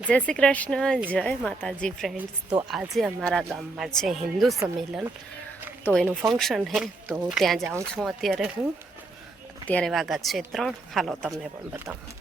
જય શ્રી કૃષ્ણ, જય માતાજી ફ્રેન્ડ્સ। તો આજે અમારા ગામમાં છે હિન્દુ સંમેલન, તો એનું ફંક્શન છે, તો ત્યાં જાઉં છું અત્યારે હું। અત્યારે વાગા છે 3, હાલો તમને પણ બતાવું।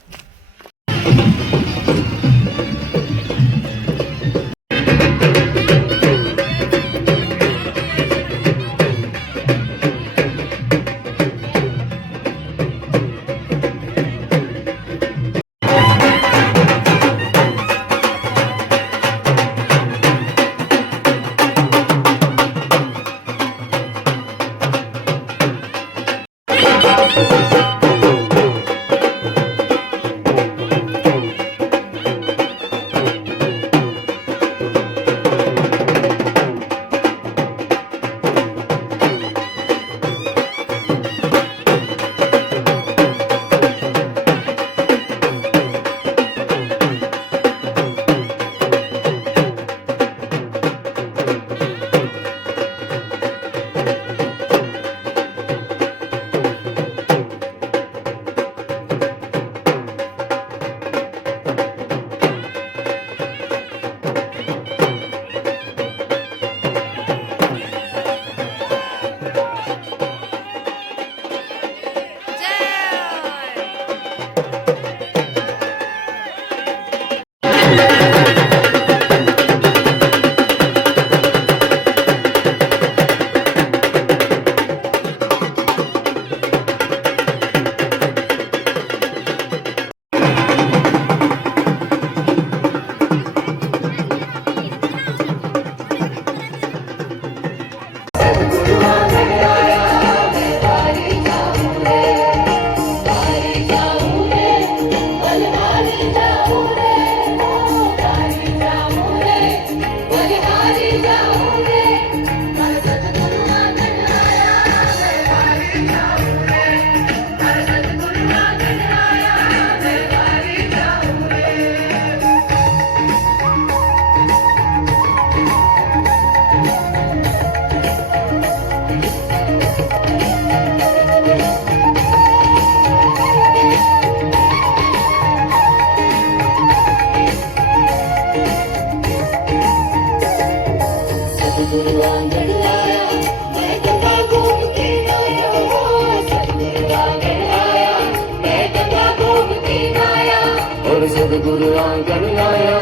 सदगुरु आंगन आया,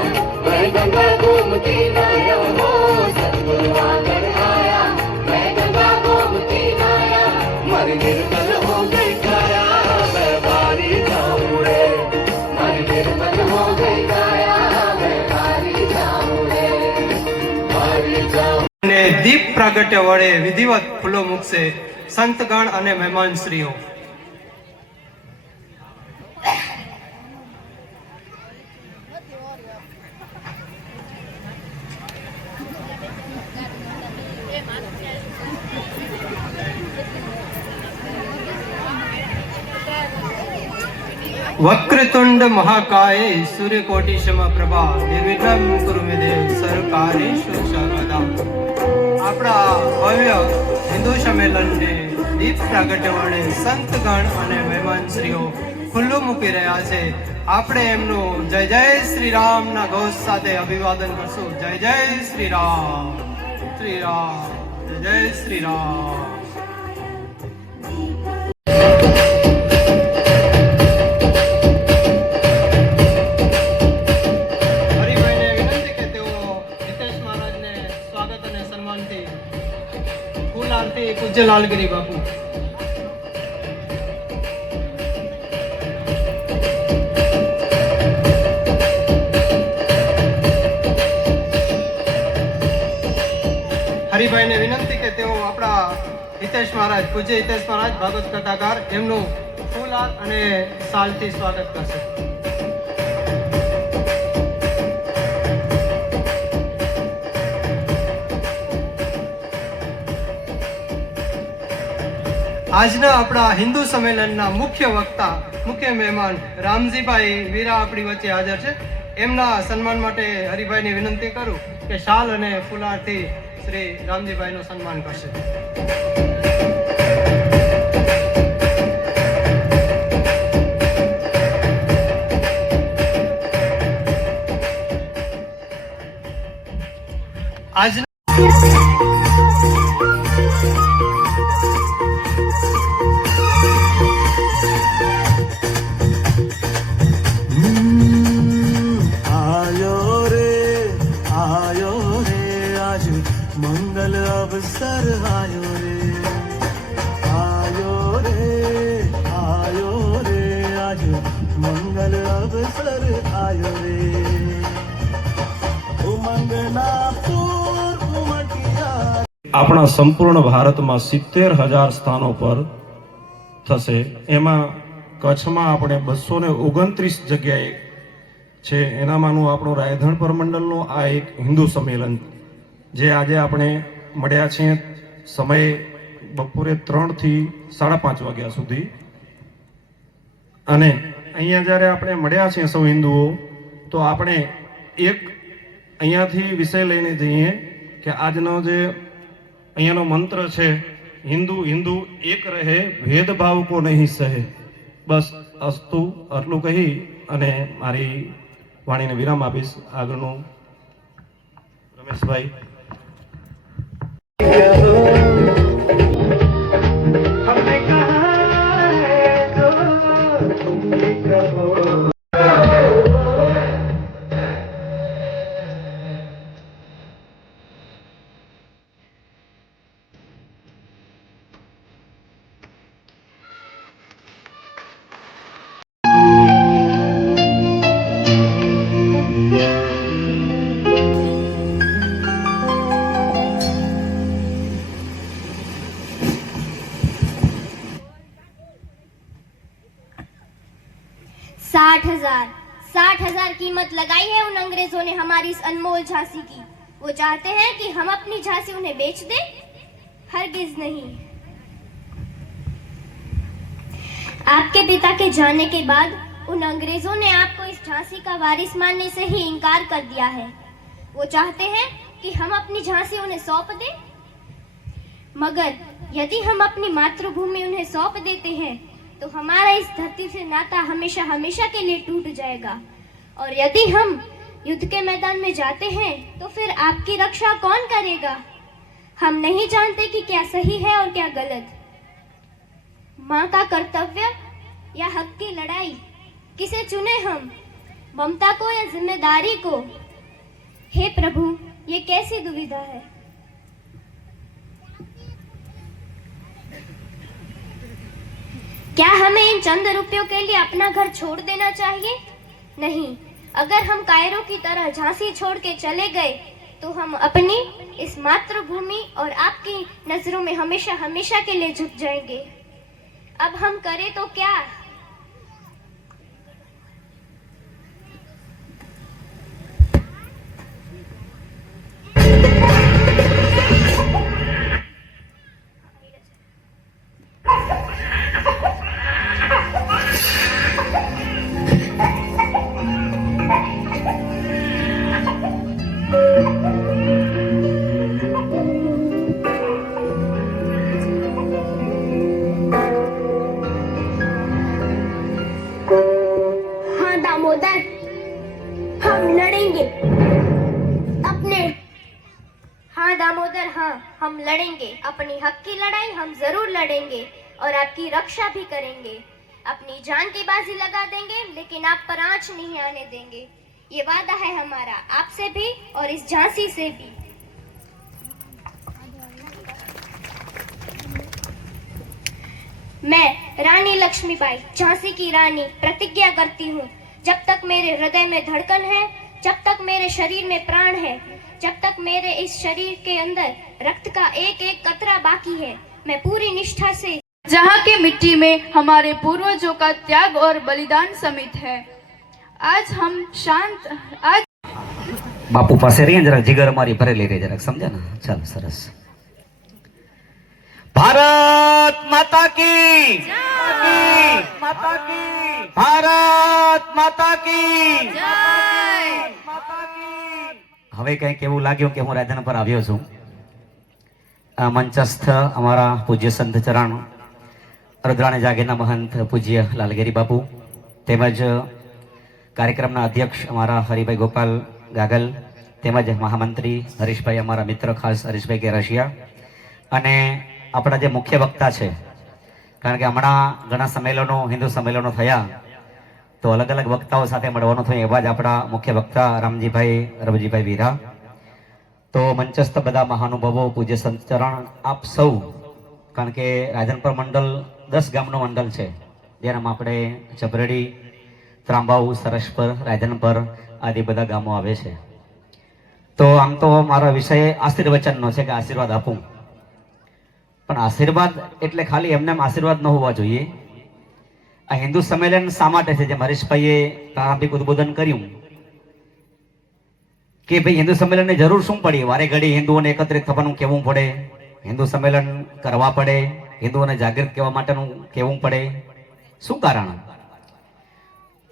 मैं गंगा गोमती नाया हो। सदगुरु आंगन आया, मैं गंगा गोमती नाया। मर निर्मल हो गई काया, मैं बारी जाऊं रे। मर निर्मल हो गई काया, मैं बारी जाऊं रे, बारी जाऊं। ने दीप प्रागट्य वडे विधिवत फूलो मूकશે સંતગણ અને મહેમાનશ્રીઓ। वक्रतुंड महाकाय सूर्यकोटि समप्रभा निर्विघ्नं कुरु मे देव सर्वकार्येषु सर्वदा। આપણા ભવ્ય હિન્દુ સંમેલનને દીપ પ્રાગટ્ય વડે સંતગણ અને મહેમાનશ્રીઓ ખુલ્લું મૂકી રહ્યા છે। આપણે એમનું જય જય શ્રી રામના ઘોષ સાથે અભિવાદન કરશું। જય જય શ્રી રામ, શ્રી રામ, જય જય શ્રી રામ। पूज्य लालगिरी बापू। हरिभाई ने विनंती के तेओ अपना हितेश महाराज, पूज्य हितेश महाराज भागवत कथाकार एमनु फूलहार अने सालथी स्वागत करशे। આજના આપણા હિન્દુ સંમેલનના મુખ્ય વક્તા, મુખ્ય મહેમાન રામજીભાઈ વીરા આપણી વચ્ચે હાજર છે। એમના સન્માન માટે હરિભાઈને વિનંતી કરું કે શાલ અને ફુલારથી શ્રી રામજીભાઈનું સન્માન કરશે। આજના आयो रे आज मंगल अवसर आयो रे आज मंगल अवसर आयो रे उमंगना पूर्व उमटिया। આપણા સંપૂર્ણ ભારતમાં 70,000 સ્થાનો પર થશે, એમાં કચ્છમાં આપણે 229 જગ્યાએ છે, એનામાંનું આપણું રાયધણ પરમંડળનું આ એક હિન્દુ સંમેલન જે આજે આપણે મળ્યા છીએ સમય બપોરે 3 થી 5:30 વાગ્યા સુધી. અને અહીંયા જ્યારે આપણે મળ્યા છીએ સૌ હિન્દુઓ, તો આપણે એક અહીંયાથી વિષય લઈને જઈએ કે આજનો જે અહીંયાનો મંત્ર છે, હિન્દુ હિન્દુ એક રહે, ભેદભાવ કો નહીં સહે. બસ અસ્તુ આટલું કહી અને મારી વાણીને વિરામ આપીશ. આગળનું રમેશભાઈ. हमने कहा है तो तुम भी कहो। साठ हजार कीमत लगाई है उन अंग्रेजों ने हमारी इस अनमोल झांसी की। वो चाहते हैं कि हम अपनी झांसी उन्हें बेच दें? हरगिज नहीं। आपके पिता के जाने के बाद उन अंग्रेजों ने आपको इस झांसी का वारिस मानने से ही इनकार कर दिया है। वो चाहते हैं कि हम अपनी झांसी उन्हें सौंप दें, मगर यदि हम अपनी मातृभूमि उन्हें सौंप देते हैं तो हमारा इस धरती से नाता हमेशा हमेशा के लिए टूट जाएगा। और यदि हम युद्ध के मैदान में जाते हैं तो फिर आपकी रक्षा कौन करेगा? हम नहीं जानते कि क्या सही है और क्या गलत। माँ का कर्तव्य या हक की लड़ाई, किसे चुने हम, ममता को या जिम्मेदारी को? हे प्रभु, ये कैसी दुविधा है। क्या हमें इन चंद रुपयों के लिए अपना घर छोड़ देना चाहिए? नहीं। अगर हम कायरों की तरह झांसी छोड़ के चले गए तो हम अपनी इस मातृभूमि और आपकी नजरों में हमेशा हमेशा के लिए झुक जाएंगे। अब हम करें तो क्या? दामोदर, हाँ, हम लड़ेंगे अपनी हक की लड़ाई, हम जरूर लड़ेंगे और आपकी रक्षा भी करेंगे। अपनी जान की बाजी लगा देंगे, लेकिन आप पर आंच नहीं आने देंगे। ये वादा है हमारा आपसे भी और इस झांसी से भी। मैं रानी लक्ष्मीबाई, झांसी की रानी, प्रतिज्ञा करती हूँ, जब तक मेरे हृदय में धड़कन है, जब तक मेरे शरीर में प्राण है, जब तक मेरे इस शरीर के अंदर रक्त का एक एक कतरा बाकी है, मैं पूरी निष्ठा से जहाँ की मिट्टी में हमारे पूर्वजों का त्याग और बलिदान समित है। आज हम शांत आज बापू पासे रही जरा जिगर हमारी भरेली रही जरा समझा ना। चल सरस। भारत माता की माता की भारत माता की હવે કંઈક એવું લાગ્યું કે હું રાયધણ પર આવ્યો છું. આ મંચસ્થ અમારા પૂજ્ય સંત ચરણ અરદ્રાણી જાગીરના મહંત પૂજ્ય લાલગીરી બાપુ તેમજ કાર્યક્રમના અધ્યક્ષ અમારા હરિભાઈ ગોપાલ ગાગલ તેમજ મહામંત્રી હરીશભાઈ, અમારા મિત્ર ખાસ હરીશભાઈ કે રશિયા, અને આપણા જે મુખ્ય વક્તા છે, કારણ કે હમણાં ઘણા સંમેલનો, હિન્દુ સંમેલનો થયા, તો અલગ અલગ વક્તાઓ સાથે મળવાનું થયું. એવા જ આપણા મુખ્ય વક્તા રામજીભાઈ રવજીભાઈ વીરા. તો મંચસ્થ બધા મહાનુભાવો, પૂજ્ય સંતચરણ, આપ સૌ, કારણ કે રાધનપુર મંડળ 10 ગામનું મંડળ છે, જેનામાં આપણે ચપરેડી, ત્રાંબાઉ, સરસપર, રાધનપર આદિ બધા ગામો આવે છે. તો આમ તો મારો વિષય આશીર્વચનનો છે કે આશીર્વાદ આપું, પણ આશીર્વાદ એટલે ખાલી એમને આશીર્વાદ ન હોવા જોઈએ. આ હિન્દુ સંમેલન શા માટે છે? જેમ હરીશભાઈએ પ્રારંભિક ઉદ્બોધન કર્યું કે ભાઈ હિન્દુ સંમેલનની જરૂર શું પડી? વારે ઘડી હિન્દુઓને એકત્રિત થવાનું કહેવું પડે, હિન્દુ સંમેલન કરવા પડે, હિન્દુઓને જાગૃત કરવા માટેનું કહેવું પડે, શું કારણ?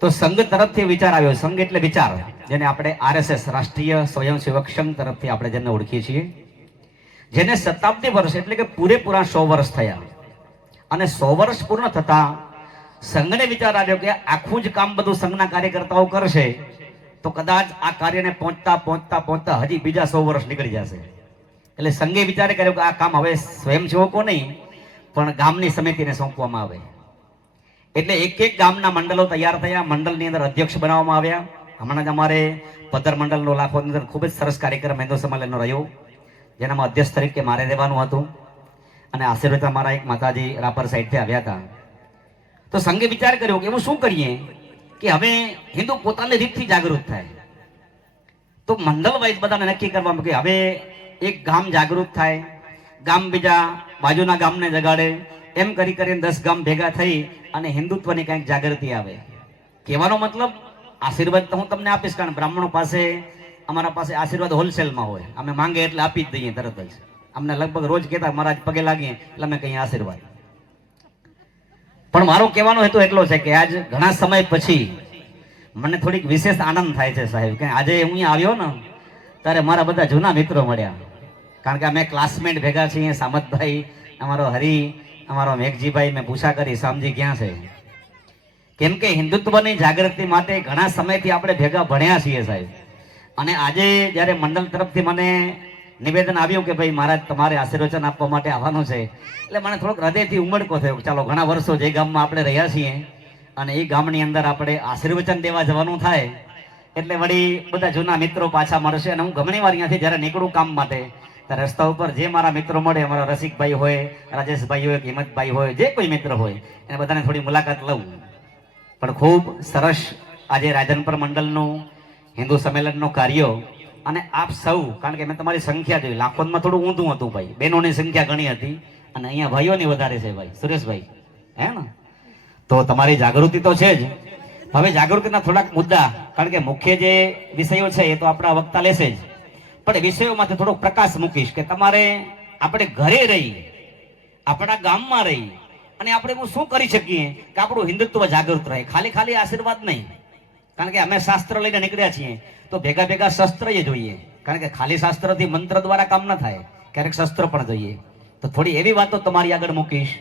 તો સંઘ તરફથી વિચાર આવ્યો. સંઘ એટલે વિચાર, જેને આપણે RSS, રાષ્ટ્રીય સ્વયંસેવક સંઘ તરફથી આપણે જેને ઓળખીએ છીએ, જેને શતાબ્દી વર્ષ એટલે કે પૂરેપૂરા 100 વર્ષ થયા. અને 100 વર્ષ પૂર્ણ થતા સંઘને વિચાર આવ્યો કે આખું જ કામ બધું સંઘના કાર્યકર્તાઓ કરશે તો કદાચ આ કાર્યને પહોંચતા હજી બીજા 100 વર્ષ નીકળી જશે. એટલે સંઘે વિચાર કર્યો કે આ કામ હવે સ્વયંસેવકો નહીં પણ ગામની સમિતિને સોંપવામાં આવે. એટલે એક એક ગામના મંડળો તૈયાર થયા, મંડળની અંદર અધ્યક્ષ બનાવવામાં આવ્યા. હમણાં જ અમારે પદર મંડળનો લાખોની અંદર ખૂબ જ સરસ કાર્યક્રમ હિન્દુ સંમેલનનો રહ્યો, જેનામાં અધ્યક્ષ તરીકે મારે રહેવાનું હતું, અને આશીર્વાદ અમારા એક માતાજી રાપર સાઈડથી આવ્યા હતા. તો સંઘે વિચાર કર્યો કે એવું શું કરીએ કે હવે હિન્દુ પોતાની રીતથી જાગૃત થાય. તો મંડળ વાઇઝ બધાને નક્કી કરવામાં કે હવે એક ગામ જાગૃત થાય, ગામ બીજા બાજુના ગામને જગાડે, એમ કરી કરીને 10 ગામ ભેગા થઈ અને હિન્દુત્વની કંઈક જાગૃતિ આવે. કહેવાનો મતલબ આશીર્વાદ તો હું તમને આપીશ, કારણ બ્રાહ્મણો પાસે, અમારા પાસે આશીર્વાદ હોલસેલમાં હોય, અમે માંગે એટલે આપી જ દઈએ તરત જ. અમને લગભગ રોજ કહેતા મહારાજ પગે લાગીએ એટલે અમે કહીએ આશીર્વાદ. પણ મારો કહેવાનો હેતુ એટલો છે કે આજ ઘણા સમય પછી મને થોડીક વિશેષ આનંદ થાય છે સાહેબ, કે આજે હું અહીંયા આવ્યો ને ત્યારે મારા બધા જૂના મિત્રો મળ્યા. કારણ કે અમે ક્લાસમેટ ભેગા છીએ, સામતભાઈ, અમારો હરી, અમારો મેઘજીભાઈ. મેં પૂછા કરી શામજી ક્યાં છે? કેમ કે હિન્દુત્વની જાગૃતિ માટે ઘણા સમયથી આપણે ભેગા ભણ્યા છીએ સાહેબ. અને આજે જ્યારે મંડળ તરફથી મને નિવેદન આવ્યું કે ભાઈ મહારાજ તમારે આશીર્વચન આપવા માટે આવવાનું છે, એટલે મને થોડોક હૃદયથી ઉમળકો થયો. ચાલો ઘણા વર્ષો જે ગામમાં આપણે રહ્યા છીએ અને એ ગામની અંદર આપણે આશીર્વચન દેવા જવાનું થાય એટલે વળી બધા જૂના મિત્રો પાછા મળશે. અને હું ઘણી વાર અહીંયાથી જ્યારે નીકળું કામ માટે ત્યારે રસ્તા ઉપર જે મારા મિત્રો મળે, અમારા રસિકભાઈ હોય, રાજેશભાઈ હોય, હિંમતભાઈ હોય, જે કોઈ મિત્ર હોય એને બધાને થોડી મુલાકાત લઉં. પણ ખૂબ સરસ આજે રાધનપુર મંડળનું હિન્દુ સંમેલનનું કાર્ય. અને આપ સૌ, કારણ કે મેં તમારી સંખ્યા જોઈ, લાખોમાં થોડું ઊંધું હતું ભાઈ, બહેનોની સંખ્યા ઘણી હતી અને અહીંયા ભાઈઓની વધારે છે ભાઈ સુરેશભાઈ, હે ને? તો તમારી જાગૃતિ તો છે જ. હવે જાગૃતિના થોડાક મુદ્દા, કારણ કે મુખ્ય જે વિષયો છે એ તો આપણા વક્તા લેશે જ, પણ વિષયોમાંથી થોડોક પ્રકાશ મૂકીશ કે તમારે આપણે ઘરે રહી, આપણા ગામમાં રહી અને આપણે એવું શું કરી શકીએ કે આપણું હિન્દુત્વ જાગૃત રહે. ખાલી આશીર્વાદ નહીં, કારણ કે અમે શાસ્ત્ર લઈને નીકળ્યા છીએ તો ભેગા ભેગા શસ્ત્ર એ જોઈએ, કારણ કે ખાલી શાસ્ત્રથી મંત્ર દ્વારા કામ ન થાય, ક્યારેક શસ્ત્ર પણ જોઈએ. તો થોડી એવી વાતો તમારી આગળ મૂકીશ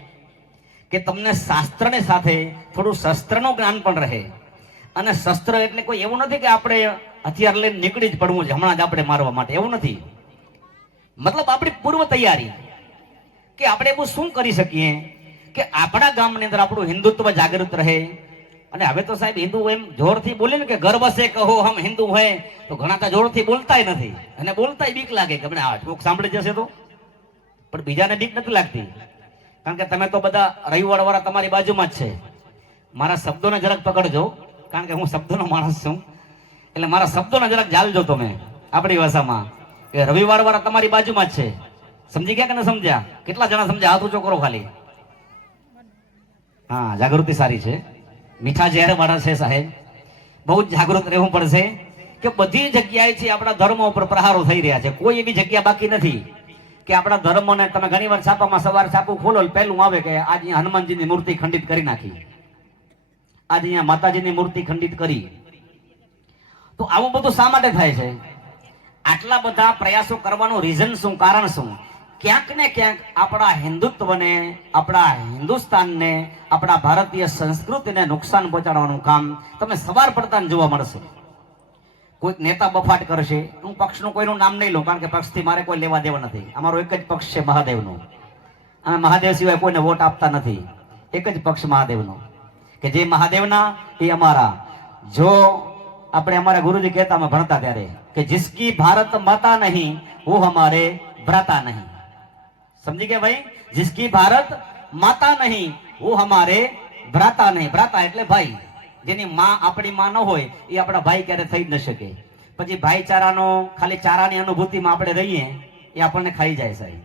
કે તમને શાસ્ત્રની સાથે થોડું શસ્ત્રનું જ્ઞાન પણ રહે. અને શસ્ત્ર એટલે કોઈ એવું નથી કે આપણે હથિયાર લઈને નીકળી જ પડવું છે હમણાં જ આપણે મારવા માટે, એવું નથી. મતલબ આપણી પૂર્વ તૈયારી કે આપણે એવું શું કરી શકીએ કે આપણા ગામની અંદર આપણું હિન્દુત્વ જાગૃત રહે. અને હવે તો સાહેબ હિન્દુ એમ જોરથી બોલે ને કે ગર્વ સે કહો હમ હિન્દુ હોય, તો ઘણા તો જોરથી બોલતાય નથી અને બોલતાય બીક લાગે કે મને આ ઠોક સાંભળી જશે તો. પણ બીજાને બીક નથી લાગતી, કારણ કે તમે તો બધા રવિવાર વાળા તમારી બાજુમાં જ છે. મારા શબ્દોને જરાક પકડજો, કારણ કે હું શબ્દોનો માણસ છું, એટલે મારા શબ્દોને જરાક જાલજો તમે આપણી ભાષામાં, કે રવિવાર વાળા તમારી બાજુમાં જ છે. સમજી ગયા કે ન સમજ્યા? કેટલા જણા સમજ્યા? હાથ ઊંચો કરો ખાલી. હા, જાગૃતિ સારી છે. મીઠા ઝેર વાળા છે સાહેબ, બહુ જ જાગૃત રહેવું પડશે કે બધી જગ્યાએથી આપણા ધર્મ ઉપર પ્રહારો થઈ રહ્યા છે. કોઈ એવી જગ્યા બાકી નથી કે આપણા ધર્મને, તમે ઘણી વાર છાપામાં સવાર છાપું ખોલો પહેલું આવે કે આજે અહીંયા હનુમાનજીની મૂર્તિ ખંડિત કરી નાખી, આજે અહીંયા માતાજીની મૂર્તિ ખંડિત કરી. તો આવું બધું શા માટે થાય છે? આટલા બધા પ્રયાસો કરવાનું રીઝન શું, કારણ શું? ક્યાંક ને ક્યાંક આપણા હિન્દુત્વને, આપણા હિન્દુસ્તાનને, આપણા ભારતીય સંસ્કૃતિને નુકસાન પહોંચાડવાનું કામ તમે સવાર પડતા જોવા મળશે. કોઈક નેતા બફાટ કરશે, હું પક્ષનું કોઈનું નામ નહીં લઉં, કારણ કે પક્ષથી મારે કોઈ લેવા દેવા નથી. અમારો એક જ પક્ષ છે મહાદેવનો. અમે મહાદેવ સિવાય કોઈને વોટ આપતા નથી. એક જ પક્ષ મહાદેવનો, કે જે મહાદેવના એ અમારા. જો આપણે અમારા ગુરુજી કહેતા અમે ભણતા ત્યારે કે જિસકી ભારત માતા નહીં वो हमारे भ्राता नहीं. समझी गए भाई? जिसकी भारत माता नहीं वो हमारे भ्राता नहीं. भ्राता એટલે ભાઈ. જેની માં આપણી માં ન હોય એ આપણા ભાઈ ક્યારે થઈ જ ન શકે. પછી ભાઈચારાનો ખાલી ચારાની અનુભૂતિમાં આપણે રહીએ એ આપણને ખાઈ જાય સાહેબ.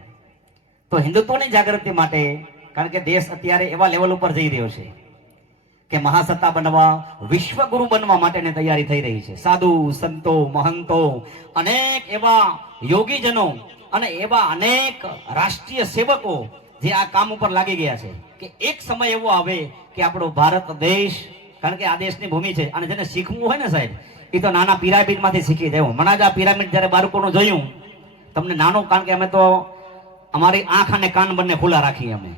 તો હિન્દુત્વની જાગૃતિ માટે, કારણ કે દેશ અત્યારે એવા લેવલ ઉપર જઈ રહ્યો છે કે મહાસત્તા બનવા, વિશ્વગુરુ બનવા માટેની તૈયારી થઈ રહી છે. સાધુ સંતો મહંતો, અનેક એવા યોગીજનો અને એવા અનેક રાષ્ટ્રીય સેવકો જે આ કામ ઉપર લાગી ગયા છે કે એક સમય એવો આવે કે આપણો ભારત દેશ, કારણ કે આ દેશની ભૂમિ છે, અને જેને શીખવું હોય ને સાહેબ એ તો નાના પિરામિડ માંથી શીખી જાય. હમણાં જ આ પિરામિડ જયારે બાળકોનું જોયું, તમને નાનું, કારણ કે અમે તો અમારી આંખ અને કાન બંને ખુલ્લા રાખીએ અમે,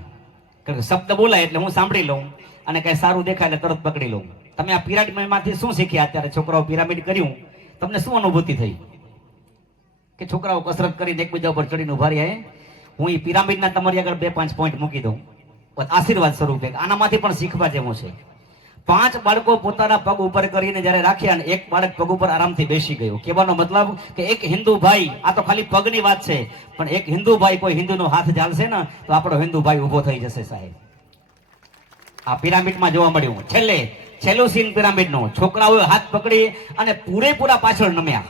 કારણ કે શબ્દ બોલાય એટલે હું સાંભળી લઉં અને કઈ સારું દેખાય એટલે તરત પકડી લઉં. તમે આ પિરામિડ માંથી શું શીખ્યા? અત્યારે છોકરાઓ પિરામિડ કર્યું, તમને શું અનુભૂતિ થઈ? કે છોકરાઓ કસરત કરીને એકબીજા ઉપર ચડીને ઉભા રહ્યા. હું એ પિરામિડના તમારી આગળ 2-5 પોઈન્ટ મૂકી દઉં આશીર્વાદ સ્વરૂપે. આનામાંથી પણ શીખવા જેવું છે. 5 બાળકો પોતાના પગ ઉપર કરીને જયારે રાખ્યા અને એક બાળક પગ ઉપર આરામથી બેસી ગયો. કહેવાનો મતલબ કે એક હિન્દુ ભાઈ, આ તો ખાલી પગની વાત છે, પણ એક હિન્દુ ભાઈ કોઈ હિન્દુનો હાથ ઝાલશે ને તો આપણો હિન્દુ ભાઈ ઉભો થઈ જશે સાહેબ. આ પિરામિડમાં જોવા મળ્યું. છેલ્લું સીન પિરામિડનું, છોકરાઓએ હાથ પકડી અને પૂરેપૂરા પાછળ નમ્યા.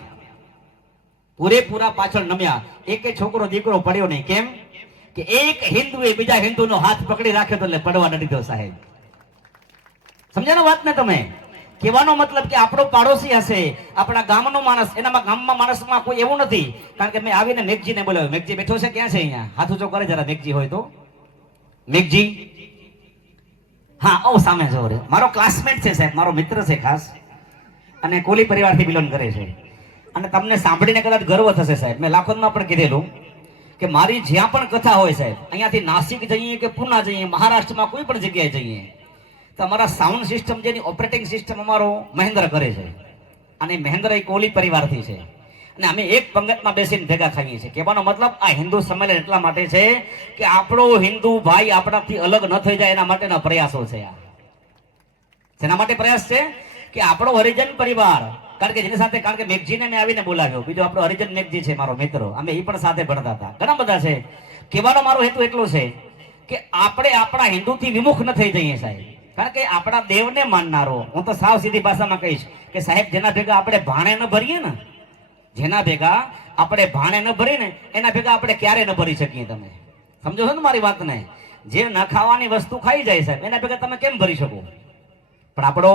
પૂરેપૂરા પાછળ નમ્યા. એકે છોકરો દીકરો પડ્યો નહીં. કેમ? કે એક હિન્દુએ બીજા હિન્દુનો હાથ પકડી રાખ્યો એટલે પડવા ન દીધો સાહેબ. સમજાનો વાત ને તમે? કહેવાનો મતલબ કે આપણો પાડોશી હશે, આપણા ગામનો માણસ, એનામાં ગામમાં માણસમાં કોઈ એવું નથી. કારણ કે મેં આવીને મેઘજીને બોલાવ્યો. મેઘજી બેઠો છે, ક્યાં છે? અહીંયા હાથ ઊંચો કરે જરા, મેઘજી હોય તો. મેઘજી, હા, ઓ સામે જો રે. મારો ક્લાસમેટ છે સાહેબ, મારો મિત્ર છે ખાસ, અને કોલી પરિવારથી બિલોંગ કરે છે. અને તમને સાંભળીને કદાચ ગર્વ થશે સાહેબ. મેં લાખોમાં પણ કીધેલું કે મારી જ્યાં પણ કથા હોય સાહેબ, અહીંયાથી નાસિક જઈએ કે પૂના જઈએ, મહારાષ્ટ્રમાં કોઈ પણ જગ્યાએ જઈએ, તો અમારા સાઉન્ડ સિસ્ટમ જેની ઓપરેટિંગ સિસ્ટમ અમારો મહેન્દ્ર કરે છે. અને મહેન્દ્ર એ કોલી પરિવારથી છે, અને અમે એક પંગતમાં બેસીને ભેગા ખાઈએ છીએ. કહેવાનો મતલબ આ હિન્દુ સંમેલન એટલા માટે છે કે આપણો હિન્દુ ભાઈ આપણાથી અલગ ન થઈ જાય એના માટેના પ્રયાસો છે. આ જેના માટે પ્રયાસ છે કે આપણો હરિજન પરિવાર, કારણ કે જેની સાથે, કારણ કે મેઘજીને મેં આવીને બોલાવ્યો, બીજો આપણો હરિજન મેઘજી છે મારો મિત્ર, અમે એ પણ સાથે ભણતા હતા, ઘણા બધા છે. કહેવાનો મારો હેતુ એટલો છે કે આપણે આપણા હિન્દુથી વિમુખ ન થઈ જઈએ સાહેબ. કારણ કે આપણા દેવને માનનારો, હું તો સાવ સીધી ભાષામાં કહીશ કે સાહેબ જેના ભેગા આપણે ભાણે ન ભરીએ ને, જેના ભેગા આપણે ભાણે ન ભરીએ ને એના ભેગા આપણે ક્યારે ન ભરી શકીએ. તમે સમજો છો ને મારી વાતને? જે ન ખાવાની વસ્તુ ખાઈ જાય સાહેબ, એના ભેગા તમે કેમ ભરી શકો? પણ આપણો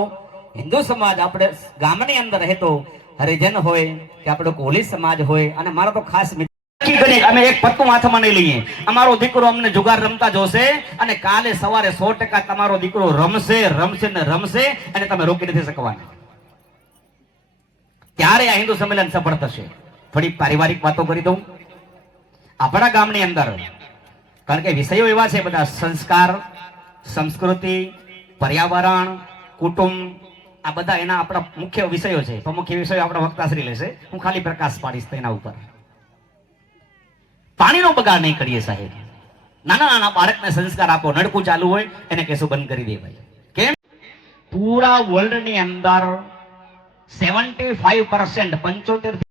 હિન્દુ સમાજ, આપણે ગામની અંદર રહેતો હરિજન હોય કે આપણો કોલી સમાજ હોય, અને મારો તો ખાસ અમે એક પત્તું હાથમાં નહીં લઈએ. અમારો દીકરો અમને જુગાર રમતા જોશે, અને કાલે સવારે 100% તમારો દીકરો રમશે ને રમશે, અને તમે રોકી નથી શકવાના. ત્યારે આ હિન્દુ સંમેલન સફળ થશે. થોડી પારિવારિક વાતો કરી દઉં આપણા ગામની અંદર, કારણ કે વિષયો એવા છે બધા: સંસ્કાર, સંસ્કૃતિ, પર્યાવરણ, કુટુંબ, આ બધા એના આપણા મુખ્ય વિષયો છે. તો મુખ્ય વિષયો આપણા વક્તાશ્રી લેશે, હું ખાલી પ્રકાશ પાડીશ તેના ઉપર. પાણીનો બગાડ નહીં કરીએ સાહેબ. નાના નાના બાળકને સંસ્કાર આપો. નળકું ચાલુ હોય એને કહેશું બંધ કરી દે ભાઈ. કેમ? પૂરા વર્લ્ડ ની અંદર 75% 75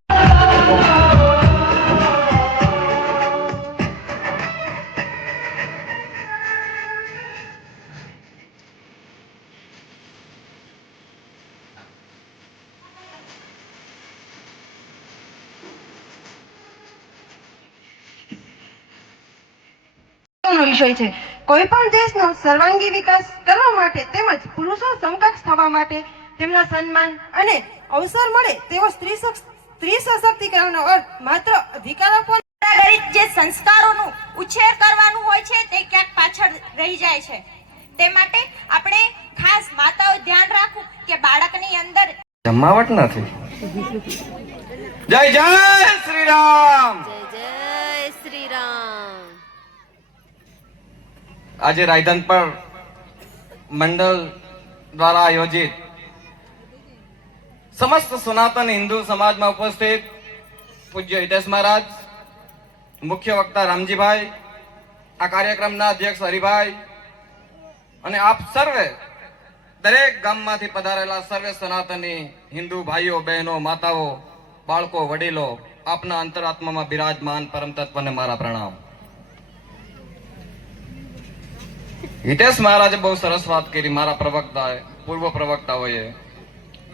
વિષય છે. કોઈ પણ દેશનો સર્વાંગી વિકાસ કરવા માટે તેમજ પુરુષો સમકક્ષ થવા માટે તેમના સન્માન અને અવસર મળે તેવો સ્ત્રી સશક્તિકરણનો અર્થ માત્ર અધિકાર આપવાનો જે સંસ્કારોનું ઉછેર કરવાનું હોય છે તે ક્યાંક પાછળ રહી જાય છે. તે માટે આપણે ખાસ માતાઓ ધ્યાન રાખવું કે બાળકની અંદર જમાવટ નથી. જય જય શ્રી રામ. જય જય શ્રી રામ. આજે રાયધન પર મંડળ દ્વારા આયોજિત સમસ્ત સનાતન હિન્દુ સમાજમાં ઉપસ્થિત પૂજ્ય હિતેશ મહારાજ, મુખ્ય વક્તા રામજીભાઈ, આ કાર્યક્રમના અધ્યક્ષ હરિભાઈ અને આપ સર્વે દરેક ગામમાંથી પધારેલા સર્વે સનાતની હિન્દુ ભાઈઓ, બહેનો, માતાઓ, બાળકો, વડીલો, આપના અંતરાત્મામાં બિરાજમાન પરમ તત્વને મારા પ્રણામ. હિતેશ મહારાજે બહુ સરસ વાત કરી. મારા પ્રવક્તાએ, પૂર્વ પ્રવક્તાઓએ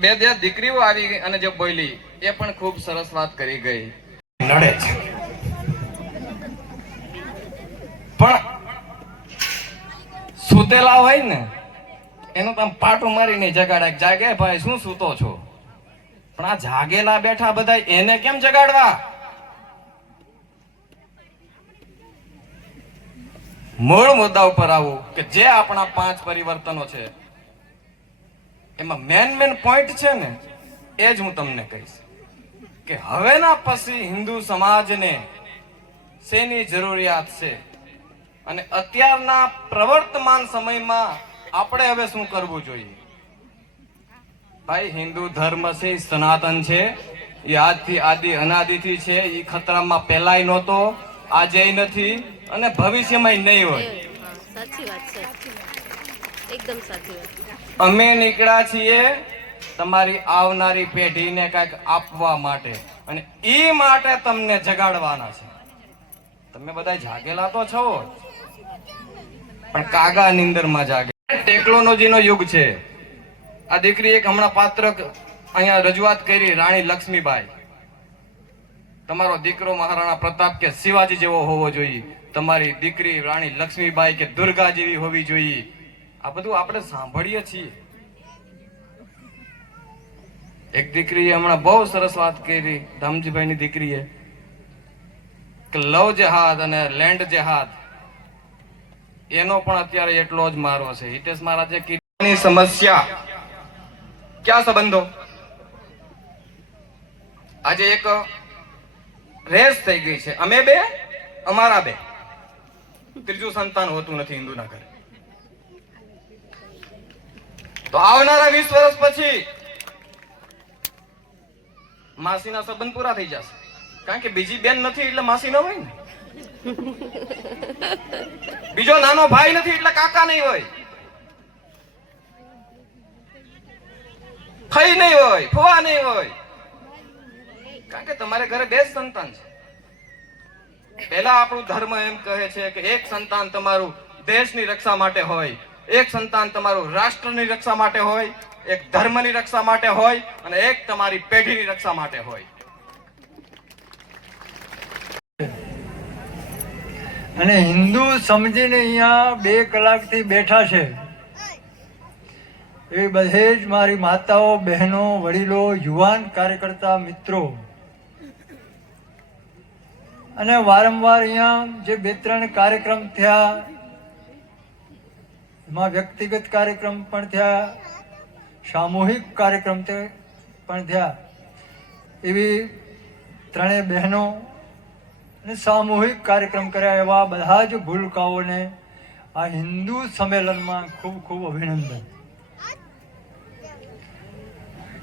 બે દીકરીઓ આવી ગઈ અને જે બોલી એ પણ ખૂબ સરસ વાત કરી ગઈ. નડે છે પણ સુતેલા હોય ને એનું તમે પાટું મારીને જગાડે, જાગે ભાઈ શું સૂતો છો? પણ આ જાગેલા બેઠા બધા એને કેમ જગાડવા? મૂળ મુદ્દા ઉપર આવું કે જે આપણા 5 પરિવર્તનો છે એમાં મેન પોઈન્ટ છે ને એ જ હું તમને કહીશ કે હવેના પછી હિન્દુ સમાજને શેની જરૂરિયાત છે અને અત્યારના પ્રવર્તમાન સમયમાં આપણે હવે શું કરવું જોઈએ. ભાઈ, હિન્દુ ધર્મ છે, સનાતન છે, એ આજથી આદિ અનાદિથી છે. એ ખતરામાં પહેલાય નહોતો, આજે નથી અને ભવિષ્યમાં નહીં હોય. સાચી વાત છે, એકદમ સાચી વાત. અમે નીકળ્યા છીએ તમારી આવનારી પેઢીને કંઈક આપવા માટે અને એ માટે તમને જગાડવાના છે. તમે બધા જાગેલા તો છો પણ કાગા નિંદરમાં જાગે. ટેકનોલોજીનો યુગ છે. આ દીકરી એક હમણાં પાત્ર અહીંયા રજૂઆત કરી, રાણી લક્ષ્મીબાઈ. તમારો દીકરો મહારાણા પ્રતાપ કે શિવાજી જેવો હોવો જોઈએ, તમારી દીકરી રાણી લક્ષ્મીબાઈ કે દુર્ગા જેવી હોવી જોઈએ. આ બધું આપણે સાંભળીએ છીએ. એક દીકરીએ હમણાં બહુ સરસ વાત કરી, રામજીભાઈની દીકરીએ, કે લવ જેહાદ અને લેન્ડ જેહાદ એનો પણ અત્યારે એટલો જ મારો છે. હિતેશ મહારાજે કીધું સમસ્યા ક્યાં સંબંધો. આજે એક રેસ થઈ ગઈ છે, અમે બે, અમારા બે. ત્રીજું સંતાન હોતું નથી હિન્દુના ઘરે. તો આવનારા 20 વર્ષ પછી માસીના સંબંધ પૂરા થઈ જશે, કારણ કે બીજી બેન નથી એટલે માસી ન હોય ને, બીજો નાનો ભાઈ નથી એટલે કાકા નહીં હોય, ફઈ નહીં હોય, ફુવા નહીં હોય, કારણ કે તમારે ઘરે 2 સંતાન છે. પહેલા આપણું ધર્મ એમ કહે છે કે એક સંતાન તમારું દેશની રક્ષા માટે હોય, એક સંતાન તમારું રાષ્ટ્રની રક્ષા માટે હોય, એક ધર્મની રક્ષા માટે હોય અને એક તમારી પેઢીની રક્ષા માટે હોય. અને હિન્દુ સમજીને અહીંયા 2 કલાકથી બેઠા છે એ બધે જ મારી માતાઓ, બહેનો, વડીલો, યુવાન કાર્યકર્તા મિત્રો અને વારંવાર અહીંયા જે 2-3 કાર્યક્રમ થયા એમાં વ્યક્તિગત કાર્યક્રમ પણ થયા, સામૂહિક કાર્યક્રમ પણ થયા. એવી 3 બહેનો અને સામૂહિક કાર્યક્રમ કર્યા એવા બધા જ ભૂલકાઓને આ હિન્દુ સંમેલનમાં ખૂબ ખૂબ અભિનંદન.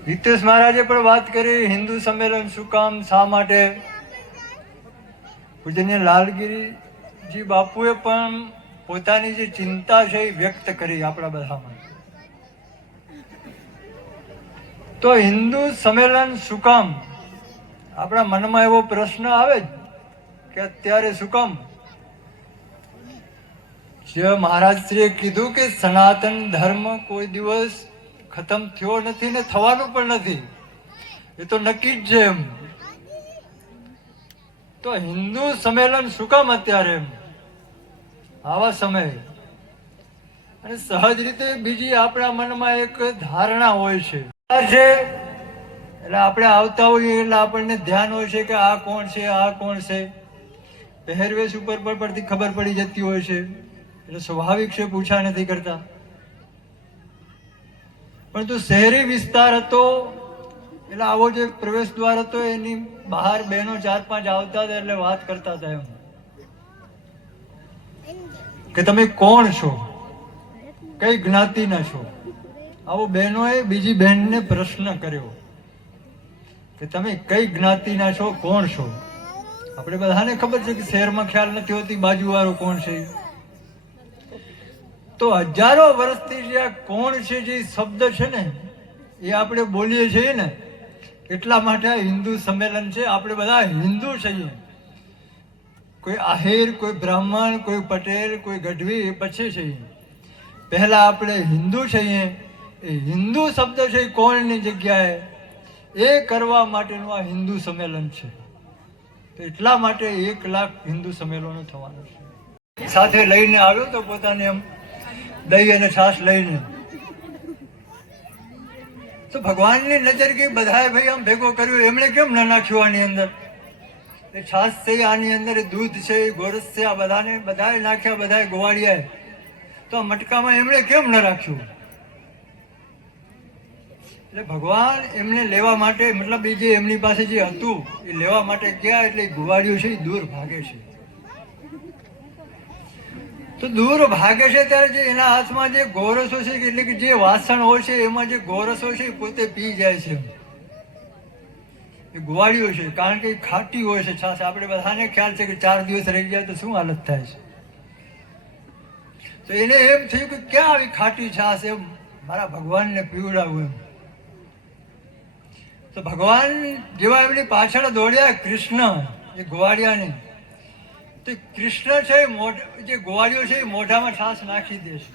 હિતેશ મહારાજે પણ વાત કરી હિન્દુ સંમેલન શું કામ, શા માટે. પૂજનીય લાલગીરીજી બાપુએ પણ પોતાની જે ચિંતા છે એ વ્યક્ત કરી આપણા બધામાં. તો હિન્દુ સંમેલન શું કામ, આપણા મનમાં એવો પ્રશ્ન આવે જ કે અત્યારે શું કામ. જે મહારાજશ્રીએ કીધું કે સનાતન ધર્મ કોઈ દિવસ ખતમ થયો નથી ને થવાનું પણ નથી, એ તો નક્કી જ છે એમ. તો હિન્દુ સંમેલન શું કામ અત્યારે એમ આવા સમયે. અને સહજ રીતે બીજી આપણા મનમાં એક ધારણા હોય છે એટલે આપણે આવતા હોઈએ એટલે આપણને ધ્યાન હોય છે કે આ કોણ છે, આ કોણ છે. પહેરવેશ ઉપર પરથી ખબર પડી જતી હોય છે એટલે સ્વાભાવિક છે, પૂછા નથી કરતા. પરંતુ શહેરી વિસ્તાર હતો એટલે આવો જે પ્રવેશ દ્વાર હતો એની બહાર બહેનો 4-5 આવતા હતા એટલે વાત કરતા હતા એમ કે તમે કોણ છો, કઈ જ્ઞાતિના છો. આવો બહેનોએ બીજી બહેનને પ્રશ્ન કર્યો કે તમે કઈ જ્ઞાતિના છો, કોણ છો. આપણે બધાને ખબર છે કે શહેરમાં ખ્યાલ નથી હોતી બાજુવાળો કોણ છે. તો હજારો વર્ષથી જે આ કોણ છે જે શબ્દ છે ને એ આપણે બોલીએ છીએ ને, એટલા માટે આ હિન્દુ સંમેલન છે. આપણે બધા હિન્દુ છીએ. કોઈ આહિર, કોઈ બ્રાહ્મણ, કોઈ પટેલ, કોઈ ગઢવી એ પછી છે. પહેલા આપણે હિન્દુ છીએ. એ હિન્દુ શબ્દ છે કોણની જગ્યાએ એ કરવા માટેનું આ હિન્દુ સંમેલન છે. તો એટલા માટે 1 લાખ હિન્દુ સંમેલનો થવાનું છે. સાથે લઈને આવ્યો તો પોતાને એમ દહીં અને છાશ લઈને, તો ભગવાનની નજર કે બધાએ ભાઈ આમ ભેગો કર્યો, એમણે કેમ ન નાખ્યું આની અંદર? એ છાશ છે, આની અંદર દૂધ છે, ગોરસ છે, આ બધાએ નાખ્યા, બધાએ ગોવાળિયાએ. તો આ મટકામાં એમણે કેમ ન રાખ્યું? એટલે ભગવાન એમને લેવા માટે, મતલબ એ જે એમની પાસે જે હતું એ લેવા માટે ગયા, એટલે ગુવાડીઓ છે એ દૂર ભાગે છે. તો દૂર ભાગે છે ત્યારે જે એના હાથમાં જે ગોરસો છે, એટલે કે જે વાસણ હોય છે એમાં જે ગોરસો છે એ પોતે પી જાય છે. એ ગુવાડીઓ છે, કારણ કે એ ખાટી હોય છે છાશ. આપણે બધાને ખ્યાલ છે કે 4 દિવસ રહી જાય તો શું હાલત થાય છે. તો એને એમ થયું કે ક્યાં આવી ખાટી છાશ, એમ મારા ભગવાનને પીવડાવું એમ. તો ભગવાન જેવા એમની પાછળ દોડ્યા કૃષ્ણ, એ ગોવાળિયાને. તો કૃષ્ણ છે જે ગોવાળીઓ છે એ મોઢામાં છાશ નાખી દે છે.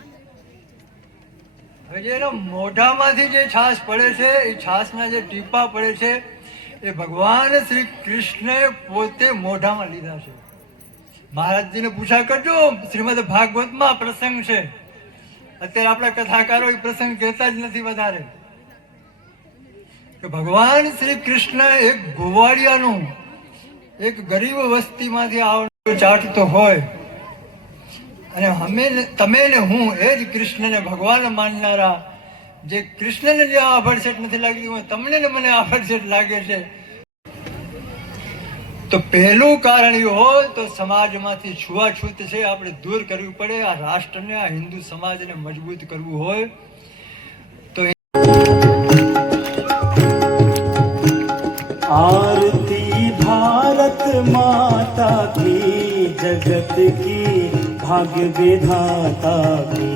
હવે જે એના મોઢામાંથી જે છાશ પડે છે, એ છાશના જે ટીપા પડે છે એ ભગવાન શ્રી કૃષ્ણએ પોતે મોઢામાં લીધા છે. મહારાજજીને પૂછા કરજો, શ્રીમદ ભાગવતમાં પ્રસંગ છે. અત્યારે આપણા કથાકારો એ પ્રસંગ કહેતા જ નથી વધારે, કે ભગવાન શ્રી કૃષ્ણ એક ગોવાળિયાનું, એક ગરીબ વસ્તીમાંથી આવવાનું ચાટતો હોય, અને તમે ને હું એ જ કૃષ્ણને ભગવાન માનનારા, જે કૃષ્ણને જે આભડછેટ નથી લાગતી હોય, તમને ને મને આભડછેટ લાગે છે. તો પહેલું કારણ એ હોય તો સમાજમાંથી છૂઆછૂત છે આપણે દૂર કરવી પડે. આ રાષ્ટ્રને, આ હિન્દુ સમાજને મજબૂત કરવું હોય તો आरती भारत माता की, जगत की भाग्य विधाता की.